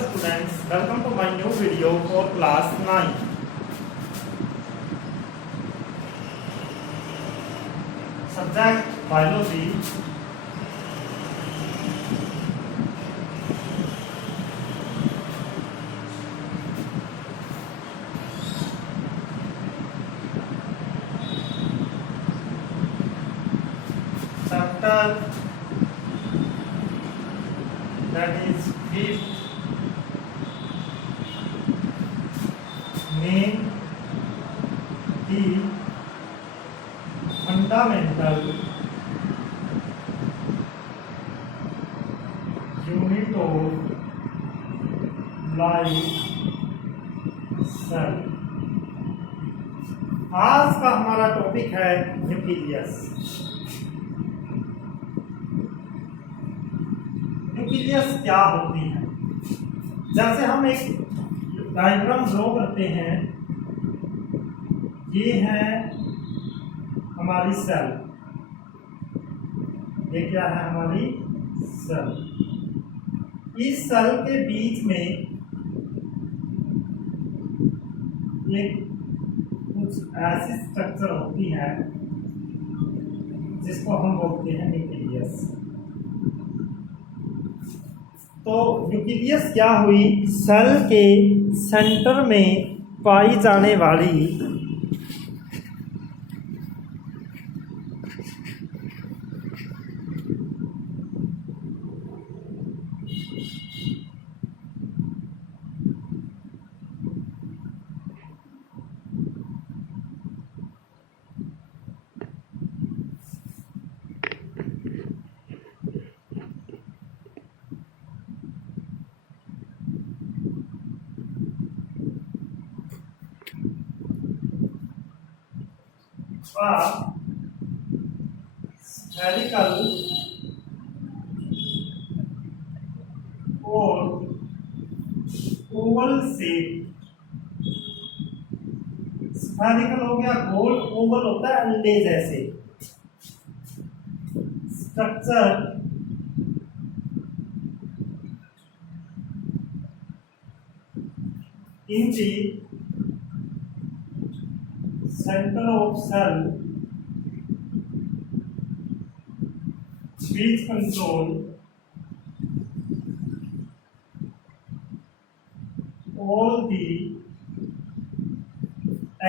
students, welcome to my new video for class 9. Subject Biology. Chapter that is fifth. Name the fundamental unit of life cell. आज का हमारा topic है nucleus. Nucleus क्या होती है? जैसे हम एक डायग्राम ड्रॉ करते हैं, ये है हमारी सेल. ये क्या है? हमारी सेल. इस सेल के बीच में एक कुछ ऐसी स्ट्रक्चर होती है जिसको हम बोलते हैं न्यूक्लियस. तो न्यूक्लियस क्या हुई? सेल के सेंटर में पाई जाने वाली स्फेरिकल और ओवल शेप. स्फेरिकल हो गया गोल, ओवल होता है अंडे जैसे structure. In the center of cell which control all the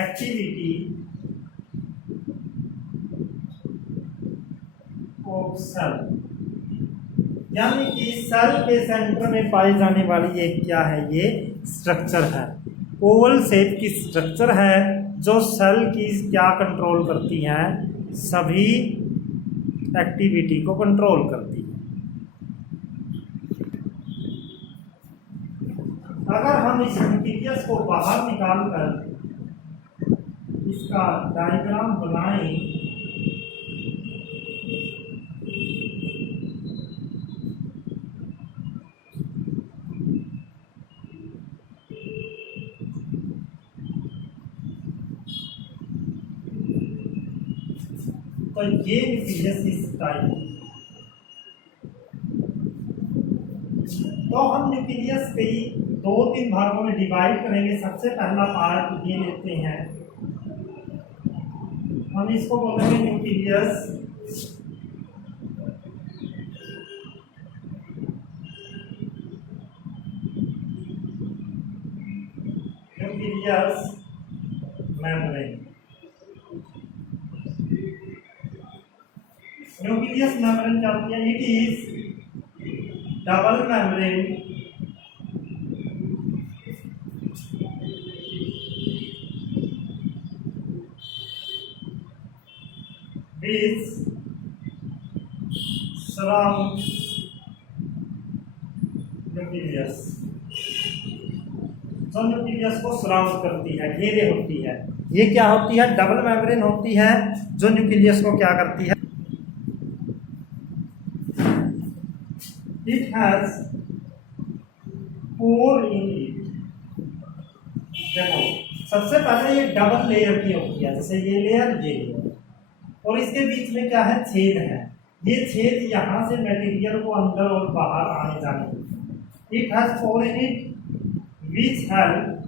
activity of cell. यानी कि सेल के सेंटर में पाई जाने वाली ये क्या है? ये स्ट्रक्चर है. ओवल शेप की स्ट्रक्चर है जो सेल की क्या कंट्रोल करती है? सभी एक्टिविटी को कंट्रोल करती है. अगर हम इस न्यूक्लियस को बाहर निकाल कर इसका डायग्राम बनाएं, तो ये न्यूक्लियस इस टाइप. तो हम न्यूक्लियस के दो तीन भागों में डिवाइड करेंगे. सबसे पहला पार्ट ये लेते हैं, हम इसको बोलेंगे nucleus. Nucleus membrane. Nucleus membrane क्या होती है? It is double membrane which surrounds nucleus. जो न्यूक्लियस को सराउंड करती है, घेरे होती है. ये क्या होती है? डबल मेम्ब्रेन होती है जो न्यूक्लियस को क्या करती है? It has pore in it. देखो, सबसे पहले ये डबल लेयर की होती है, जैसे ये लेयर, ये लेयर, और इसके बीच में क्या है? छेद है. ये छेद यहाँ से मटेरियल को अंदर और बाहर आने जाने देते हैं. It has pore in it which help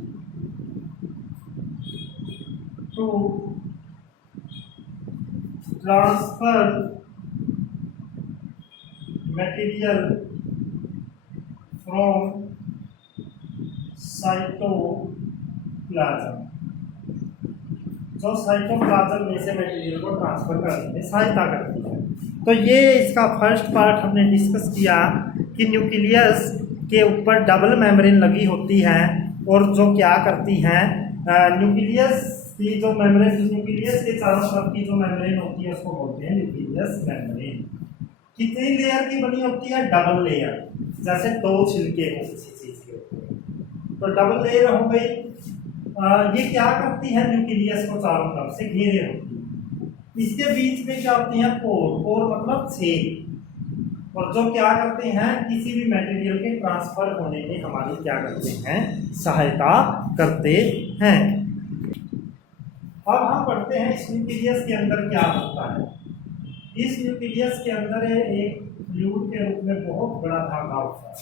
to transfer material from cytoplasm, जो साइटोप्लाज्म में से मटेरियल को ट्रांसफर करने में सहायता करती है। तो ये इसका फर्स्ट पार्ट हमने डिस्कस किया कि न्यूक्लियस के ऊपर डबल मेम्ब्रेन लगी होती है और जो क्या करती हैं, न्यूक्लियस की जो मेम्ब्रेन, न्यूक्लियस के चारों तरफ की जो मेम्ब्रेन होती है उसको बोलते हैं न्यूक्लियस मेम्ब्रेन। कितनी लेयर की बनी होती है? डबल लेयर, जैसे 2 छिलके हो किसी चीज के ऊपर, तो डबल लेयर हो गई। ये क्या करती है? न्यूक्लियस को चारों तरफ से घेरे होती है। इसके बीच में क्या होती है? पोर। पोर मतलब छेद, और जो क्या करते हैं, किसी भी मटेरियल के ट्रांसफर होने में हमारी क्या करते हैं? सहायता करते हैं। अब हम पढ़ते हैं इस न्यूक्लियस के अंदर क्या होता है। इस न्यूक्लियस के अंदर एक फ्लूइड के रूप में बहुत बड़ा धागा होता है।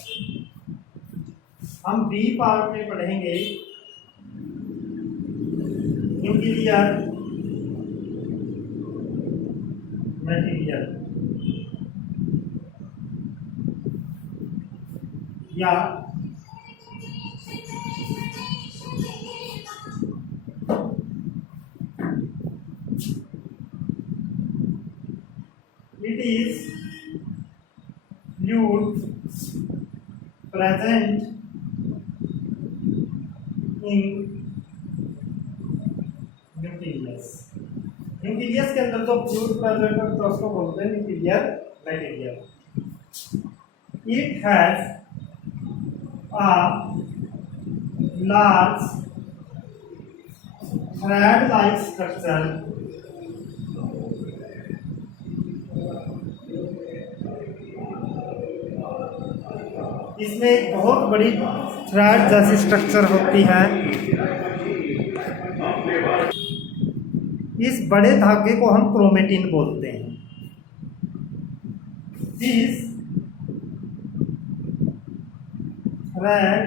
हम बी पार्ट में पढ़ेंगे न्यूक्लियर मटेरियल या it is fluid present in nucleus. Nucleus के अंदर जो फ्लूइड प्रेजेंट है तो उसको बोलते हैं nuclear material. It has a large thread-like structure इसमें एक बहुत बड़ी थ्रेड जैसी स्ट्रक्चर होती है। इस बड़े धागे को हम क्रोमेटिन बोलते हैं। This thread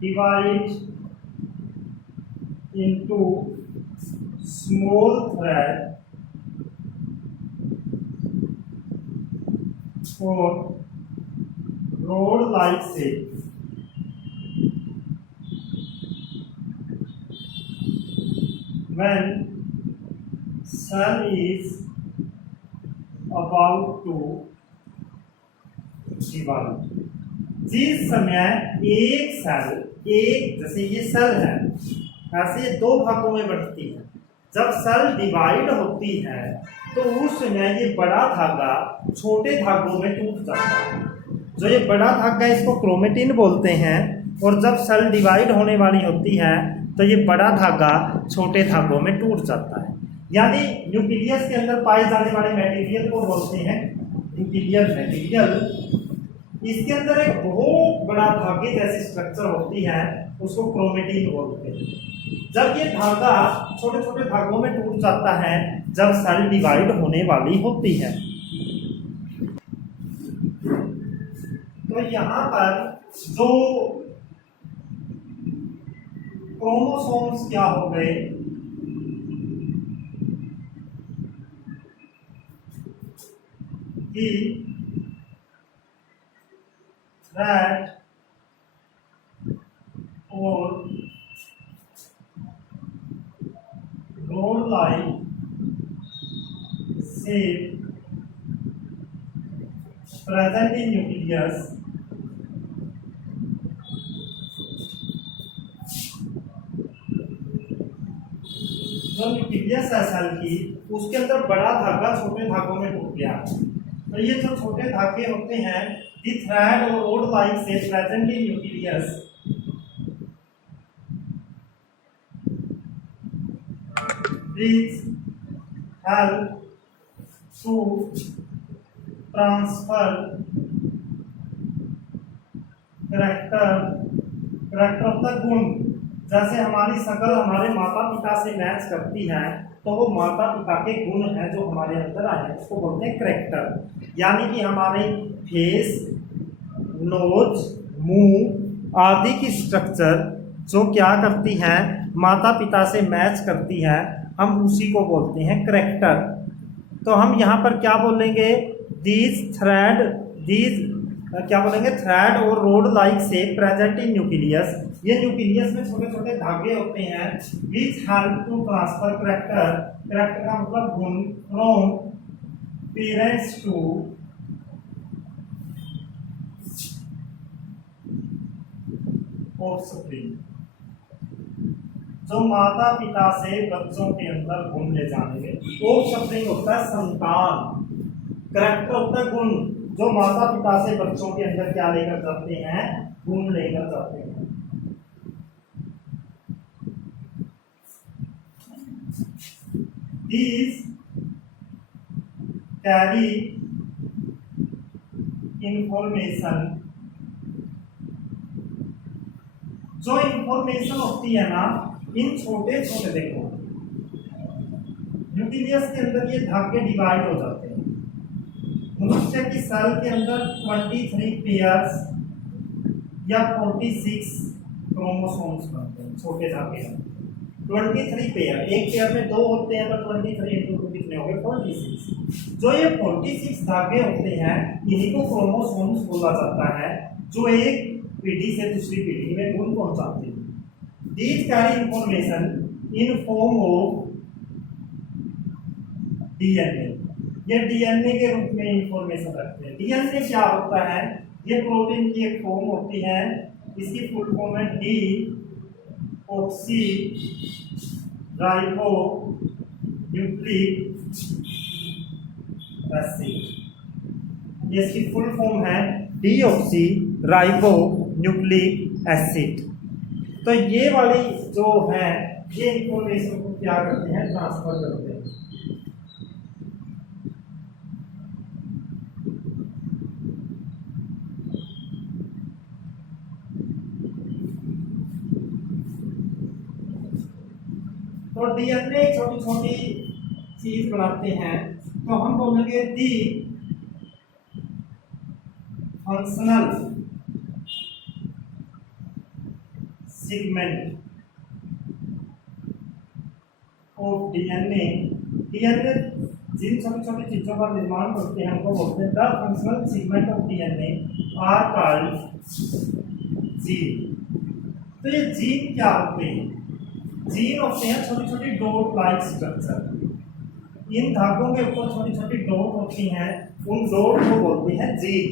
divide into small thread और rod like shape. When cell is about to divide, जिस समय एक सेल, एक जैसे ये सेल है, ऐसे 2 भागों में बढ़ती है। जब सेल डिवाइड होती है तो उस समय ये बड़ा धागा छोटे धागों में टूट जाता है। जो ये बड़ा धागा इसको क्रोमेटिन बोलते हैं, और जब सेल डिवाइड होने वाली होती है तो ये बड़ा धागा छोटे धागों में टूट जाता है। यानी न्यूक्लियस के अंदर पाए जाने वाले मटेरियल को बोलते हैं न्यूक्लियर मटेरियल। इसके अंदर एक बहुत बड़ा धागे जैसी स्ट्रक्चर होती है, उसको क्रोमेटिन बोलते हैं। जब ये धागा छोटे छोटे धागों में टूट जाता है जब सेल डिवाइड होने वाली होती है। तो यहाँ पर जो क्रोमोसोम्स क्या हो गए, कि थ्रेड और rod like shape present in nucleus जो न्यूक्लियस है सेल की, उसके अंदर बड़ा धागा छोटे धागों में टूट गया। तो ये जो छोटे धागे होते हैं, दी थ्रेड और rod like shape present in nucleus which help to transfer character of the गुण। जैसे हमारी शक्ल हमारे माता पिता से मैच करती है तो वो माता पिता के गुण हैं जो हमारे अंदर आए हैं, उसको बोलते हैं करैक्टर। यानी कि हमारे फेस, नोज, मुंह आदि की स्ट्रक्चर जो क्या करती हैं, माता पिता से मैच करती है, हम उसी को बोलते हैं करैक्टर। तो हम यहाँ पर क्या बोलेंगे, दीज क्या बोलेंगे, थ्रेड और rod like cell present in nucleus. ये न्यूक्लियस में छोटे छोटे धागे होते हैं which help to transfer character, character का मतलब गुण, फ्रॉम पेरेंट्स टू ऑफस्प्रिंग। जो माता पिता से बच्चों के अंदर गुण ले जाएंगे, ऑफस्प्रिंग होता है संतान, करैक्टर होता है गुण, जो माता पिता से बच्चों के अंदर क्या लेकर जाते हैं, गुण लेकर जाते हैं। These carry information, जो इंफॉर्मेशन होती है ना, इन छोटे छोटे, देखो न्यूक्लियस के अंदर ये धागे डिवाइड हो जाते हैं। मनुष्य की सेल के अंदर 23 पेयर्स या 46 क्रोमोसोम्स बनते हैं, छोटे धागे हैं 23 पेयर, एक पेयर में 2 होते हैं, तो 23 इंटू 2 कितने हो गए, 46। जो ये 46 धागे होते हैं, इन्हीं को क्रोमोसोम्स बोला जाता है, जो एक पीढ़ी से दूसरी पीढ़ी में गुण पहुंचाते हैं। These carry information in form of DNA, ये डीएनए के रूप में इंफॉर्मेशन रखते हैं। डीएनए क्या होता है, ये प्रोटीन की एक फॉर्म होती है, इसकी फुल फॉर्म है D oxy ribo nucleic acid. ये इसकी फुल फॉर्म है D oxy ribo nucleic acid. तो ये वाली जो है, ये इंफॉर्मेशन को क्या करते हैं, ट्रांसफर करते हैं। तो डीएनए छोटी छोटी चीज बनाते हैं, तो हम बोलेंगे the functional segment of DNA. DNA जिन छोटी छोटी चीजों का निर्माण करते हैं, हमको बोलते हैं the functional segment of DNA are called gene. तो ये जीन क्या होते हैं, जीन होते हैं छोटी छोटी डॉट लाइक स्ट्रक्चर। इन धागों के ऊपर छोटी छोटी डॉट होती हैं, उन डॉट को बोलते हैं जीन।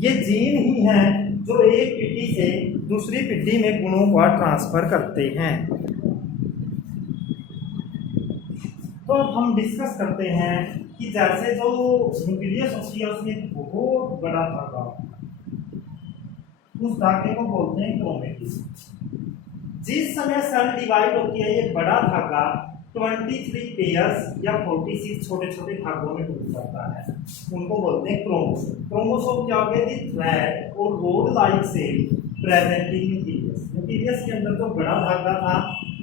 ये जीन ही हैं जो एक पीढ़ी से दूसरी पीढ़ी में गुणों को ट्रांसफर करते हैं। तो अब हम डिस्कस करते हैं कि जैसे जो न्यूक्लियस होती है, उसमें एक बहुत बड़ा धागा, उस धागे को बोलते हैं क्रोमेटिन। जिस समय सेल डिवाइड होती है, ये बड़ा धागा 23 पेयर्स या 46 छोटे छोटे धागों में टूट जाता है, उनको बोलते हैं क्रोमोसोम। क्रोमोसोम क्या हो गए, थ्रेड और rod like cell present in nucleus. Nucleus के अंदर जो बड़ा धागा था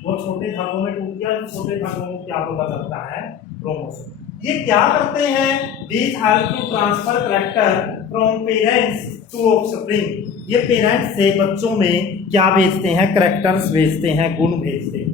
वो छोटे धागों में टूट गया, छोटे धागों को क्या बोला जाता है, क्रोमोसोम। ये क्या करते हैं, these help to transfer character from parents to offspring. ये पेरेंट्स से बच्चों में क्या भेजते हैं, करैक्टर्स भेजते हैं, गुण भेजते हैं।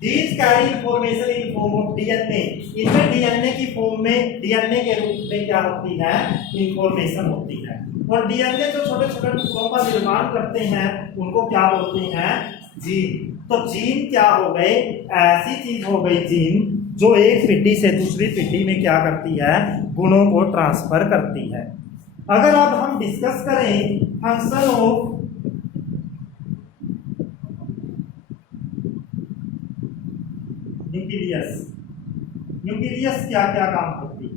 These carry information in form of DNA। इनमें डीएनए की फॉर्म में, डीएनए के रूप में क्या होती है, इंफॉर्मेशन होती है। और डीएनए जो छोटे छोटे टुकड़ों का निर्माण करते हैं, उनको क्या बोलते हैं, जीन। तो जीन क्या हो गए, ऐसी चीज हो गई जीन जो एक पीढ़ी से दूसरी पीढ़ी में क्या करती है, गुणों को ट्रांसफर करती है। अगर अब हम डिस्कस करें फंक्शन ऑफ न्यूक्लियस, न्यूक्लियस क्या क्या काम करती है।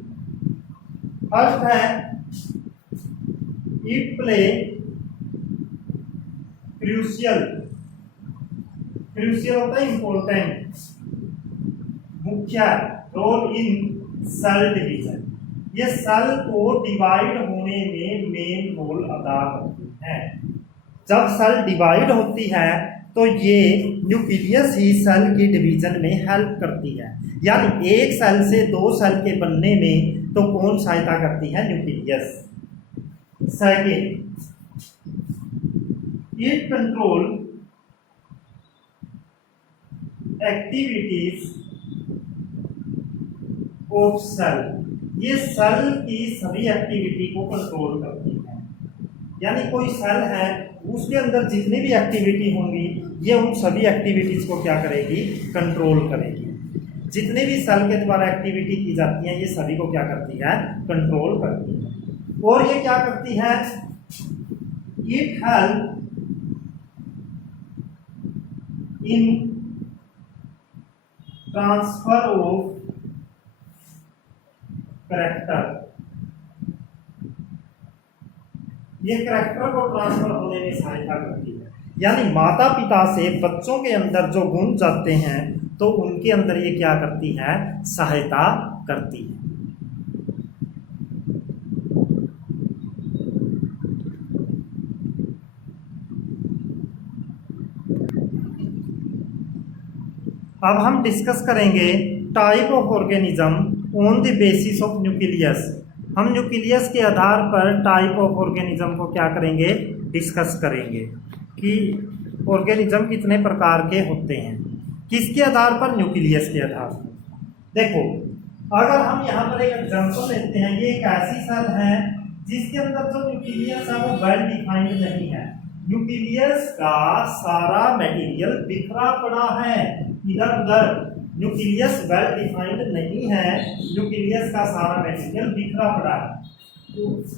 फर्स्ट है इट प्ले क्रूशियल, क्रूशियल होता है इंपॉर्टेंट, मुख्य रोल इन सेल डिवीजन। ये सेल को डिवाइड होने में मेन रोल अदा करती है। जब सेल डिवाइड होती है तो ये न्यूक्लियस ही सेल की डिवीजन में हेल्प करती है। यानी एक सेल से 2 सेल के बनने में तो कौन सहायता करती है, nucleus. Second, it control activities of cell, ये सेल की सभी एक्टिविटी को कंट्रोल करती है। यानी कोई सेल है, उसके अंदर जितनी भी एक्टिविटी होंगी ये उन सभी एक्टिविटीज को क्या करेगी, कंट्रोल करेगी। जितने भी सेल के द्वारा एक्टिविटी की जाती है ये सभी को क्या करती है, कंट्रोल करती है। और ये क्या करती है, it help in transfer of character, ये करैक्टर को ट्रांसफर होने में सहायता करती है। यानी माता पिता से बच्चों के अंदर जो गुण जाते हैं तो उनके अंदर ये क्या करती है, सहायता करती है। अब हम डिस्कस करेंगे type of organism on the basis of nucleus. हम न्यूक्लियस के आधार पर टाइप ऑफ ऑर्गेनिज्म को क्या करेंगे, डिस्कस करेंगे कि ऑर्गेनिज्म कितने प्रकार के होते हैं। किसके आधार पर, न्यूक्लियस के आधार पर। देखो अगर हम यहाँ पर एक एग्जांपल लेते हैं, ये एक ऐसी सेल है जिसके अंदर जो न्यूक्लियस है वो वेल डिफाइंड नहीं है। न्यूक्लियस का सारा मटेरियल बिखरा पड़ा है इधर उधर, न्यूक्लियस वेल डिफाइंड नहीं है, न्यूक्लियस का सारा मटेरियल बिखरा पड़ा है।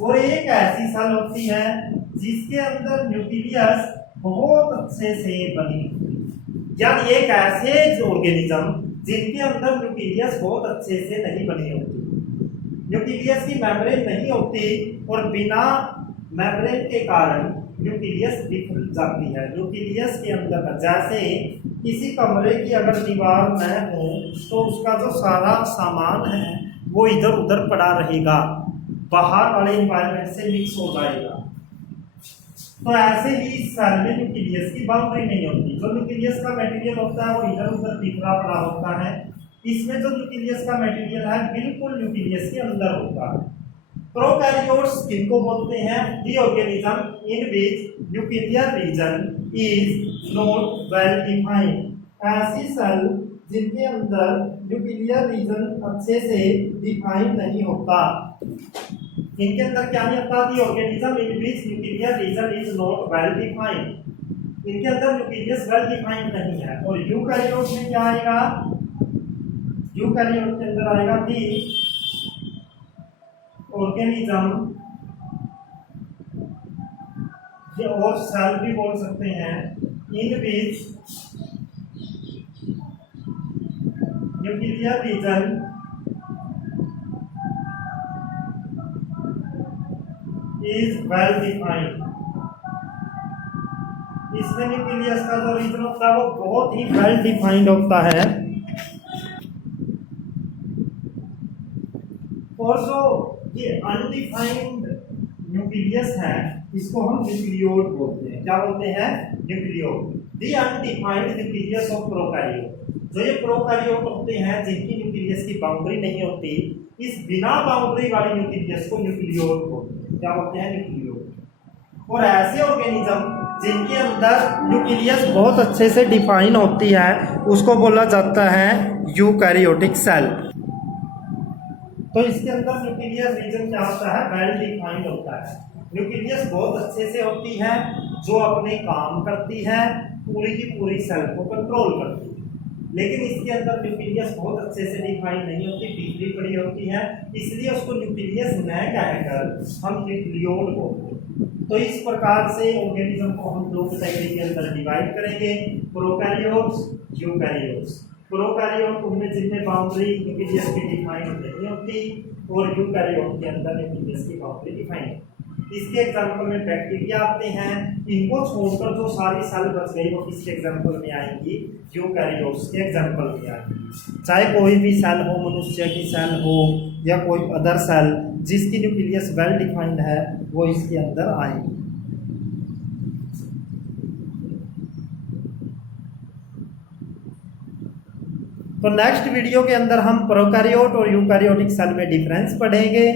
और एक ऐसी सेल होती है जिसके अंदर न्यूक्लियस बहुत अच्छे से बनी हुई, यानी एक ऐसे ऑर्गेनिज्म जिनके अंदर न्यूक्लियस बहुत अच्छे से नहीं बनी होती, न्यूक्लियस की मेम्ब्रेन नहीं होती और बिना मेम्ब्रेन के कारण न्यूक्लियस बिखर जाती है। न्यूक्लियस के अंदर जैसे किसी कमरे की अगर दीवार न हो तो उसका जो सारा सामान है वो इधर उधर पड़ा रहेगा, बाहर वाले एनवायरनमेंट से मिक्स हो जाएगा। तो ऐसे ही इस सेल में न्यूक्लियस की बाउंड्री नहीं होती, जो न्यूक्लियस का मटेरियल होता है वो इधर उधर बिखरा पड़ा होता है। इसमें जो न्यूक्लियस का मटेरियल है बिल्कुल न्यूक्लियस के अंदर होता है। प्रोकैरियोट्स किनको बोलते हैं, the organism in which nuclear region is not well defined, ऐसी सेल जिनके अंदर न्यूक्लियर रीजन अच्छे से डिफाइन नहीं होता। इनके अंदर क्या नहीं होता, the organism in which nuclear region is not well defined, इनके अंदर न्यूक्लियस वेल डिफाइंड नहीं है। और यूकैरियोट में क्या आएगा, यूकैरियोट के अंदर आएगा द ऑर्गेनिज्म, ये और सेल भी बोल सकते हैं, in which nuclear region is well defined, इसमें न्यूक्लियस का जो रीजन होता है वो बहुत ही वेल डिफाइंड होता है। और जो ये अनडिफाइंड न्यूक्लियस है इसको हम न्यूक्लियोड बोलते हैं। क्या बोलते हैं, nucleoid. The undefined nucleus of prokaryote, जो ये प्रोकैरियोट होते हैं जिनकी न्यूक्लियस की बाउंड्री नहीं होती, इस बिना बाउंड्री वाली न्यूक्लियस को न्यूक्लियोड बोलते हैं। क्या बोलते हैं, न्यूक्लियोड। और ऐसे ऑर्गेनिज्म जिनके अंदर न्यूक्लियस बहुत अच्छे से डिफाइन होती है उसको बोला जाता है यूकैरियोटिक सेल। तो इसके अंदर न्यूक्लियर रीजन क्या होता है, वेल डिफाइंड होता है। न्यूक्लियस बहुत अच्छे से होती है, जो अपने काम करती है, पूरी की पूरी सेल को कंट्रोल करती है। लेकिन इसके अंदर न्यूक्लियस बहुत अच्छे से डिफाइन नहीं होती, बिखरी पड़ी होती है, इसलिए उसको न्यूक्लियस न कहकर हम न्यूक्लियोड बोलते हैं। तो इस प्रकार से ऑर्गेनिज्म को हम दो कैटेगरी के अंदर डिवाइड करेंगे, प्रोकैरियोट्स, यूकैरियोट्स। प्रोकैरियोट उनमें जिनमें बाउंड्री न्यूक्लियस की डिफाइन नहीं होती, और यूकैरियोट के अंदर न्यूक्लियस की बाउंड्री डिफाइन होती है। इसके एग्जाम्पल में बैक्टीरिया आते हैं, इनको छोड़कर जो सारी सेल बच गई वो किसके एग्जाम्पल में आएंगी, यूकैरियोट्स के एग्जाम्पल में आएंगी। चाहे कोई भी सेल हो, मनुष्य की सेल हो या कोई अदर सेल जिसकी न्यूक्लियस वेल डिफाइंड है वो इसके अंदर आएंगी। तो नेक्स्ट वीडियो के अंदर हम प्रोकैरियोट और यूकैरियोटिक सेल में डिफरेंस पढ़ेंगे।